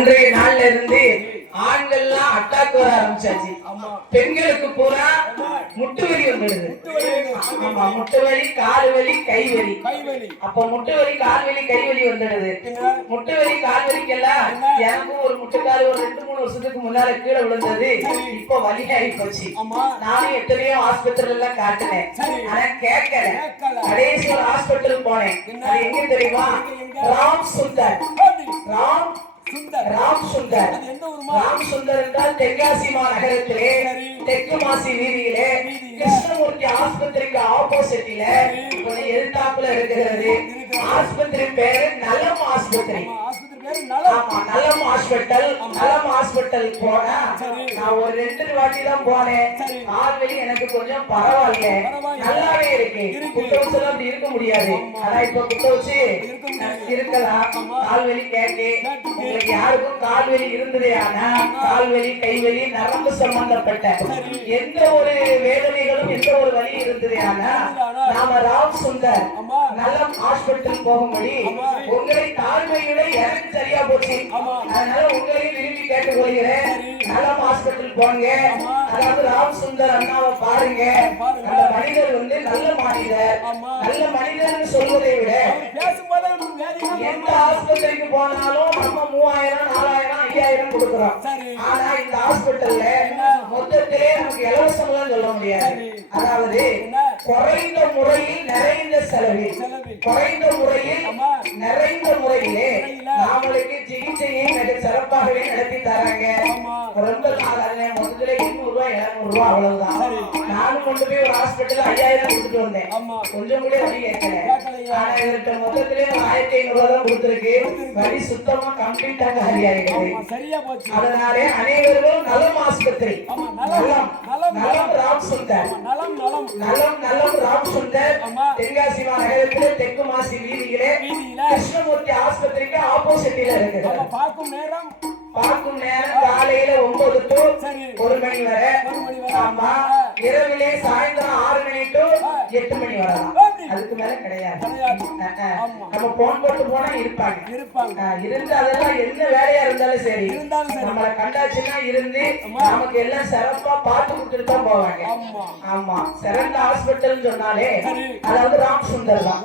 அன்றைய நாள்ல இருந்து ஆண்கள்லாம் அட்டாக் வர ஆரம்பிச்சாச்சு. பெண்களுக்கு பூரா முட்டு வலி வந்துடுது. ஆமா, முட்டு வலி, கால் வலி, கை வலி. அப்ப முட்டு வலி, கால் வலி, கை வலி வந்துடுது. முட்டு வலி, கால் வலிக்கெல்லாம் எனக்கும் ஒரு முட்டுக்கால் ஒரு 2-3 வருஷத்துக்கு முன்னால கீழே விழுந்தது. இப்ப வலி ஆகி போச்சு. நானும் எத்தனையோ ஹாஸ்பிட்டல் எல்லாம் காட்டினேன், ஆனா கேட்கல. கடைசி ஒரு ஹாஸ்பிட்டல் போனேன். அது எங்க தெரியுமா? ராம் சுந்தர். ராம் சுந்தர் என்றால் தென்காசி மாநகரத்திலே தெற்கு மாசி வீதியிலே கிருஷ்ணமூர்த்தி ஆஸ்பத்திரிக்கு ஆப்போசிட்ல எதிர்த்தாப்புல இருக்கிறது. ஆஸ்பத்திரி பேரு நலம் ஆஸ்பத்திரி. நலம் ஹாஸ்பிட்டல். நலம் ஹாஸ்பிட்டல் போனா நான் ஒரு 2 வாட்டி தான் போனேன். கால் வலி எனக்கு கொஞ்சம் பரவாயில்ல, நல்லாவே இருக்கு. குட்ட வச்சு அப்படி இருக்க முடியாது, ஆனா இப்ப குட்ட வச்சு இருக்கலாம். கால் வலி கேட்டு உங்களுக்கு யாருக்கும் கால் வலி இருந்ததே, ஆனா கால் வலி, கை வலி, நரம்பு சம்பந்தப்பட்ட எந்த ஒரு வேதனைகளும் எந்த ஒரு வலி இருந்ததே, ஆனா நாம ராம் சுந்தர் நலம் ஹாஸ்பிட்டல் போகும்படி உங்களை தாழ்மையுடைய எனக்கு சரியா போச்சு. அதனால உங்களையும் விரும்பி கேட்டுக்கொள்கிறேன், நலம் ஹாஸ்பிட்டல் போங்க. அதாவது ராம் சுந்தர் அண்ணாவை பாருங்க. அந்த மனிதர் நல்ல மனிதர். நல்ல மனிதர்னு சொல்வதை விட எந்த ஆஸ்பத்திரிக்கு போனாலும் நம்ம 3000, 4000, 5000 கொடுக்கிறோம். ஆனா இந்த ஹாஸ்பிட்டல்ல மொத்தத்திலே நமக்கு இலவசம் சொல்ல முடியாது. அதாவது குறைந்த முறையில் நிறைந்த செலவில், குறைந்த முறையில் நிறைந்த முறையிலே நாமளுக்கு சிகிச்சையை மிக சிறப்பாகவே நடத்தி தராங்க. ரொம்ப மொத்தத்துல 800 ரூபாய் 700 ரூபாய் அவ்வளவுதான். நானும் கொண்டு போய் ஒரு ஹாஸ்பிட்டல் 5000 கொடுத்துட்டு வந்தேன். கொஞ்சம் கூட வழி கேட்கல. ஆனா இதற்கு மொத்தத்திலே 1500 ரூபாய் தான் கொடுத்துருக்கு. வழி சுத்தமா கம்ப்ளீட்டா காலியாயிருக்கு. அதனாலே அனைவரும் நலம் ஆஸ்பத்திரி, நலம் ராம் சுந்தர், நலம் ராம் சுந்தர் தென்காசி மாநகரத்திலே தெற்கு மாசி வீதியிலே கிருஷ்ணமூர்த்தி ஆஸ்பத்திரிக்கு ஆப்போசிட்ல இருக்கு. பார்க்கும் நேரம் காலையில 9 to 1 மணி வரை. ஆமா, இரவிலே சாயந்தரம் 6 மணி to 8 மணி வரலாம். அதுக்கு மேல கிடையாது. நம்ம போன் போட்டு போனா இருப்பாங்க. இருந்து அதெல்லாம் என்ன வேலையா இருந்தாலும் சரி, நம்மளை கண்டாச்சுன்னா இருந்து நமக்கு எல்லாம் சிறப்பா பார்த்து கொடுத்துட்டு தான் போவாங்க. ஆமா, சிறந்த ஹாஸ்பிட்டல் சொன்னாலே அதாவது ராம் சுந்தர் தான்.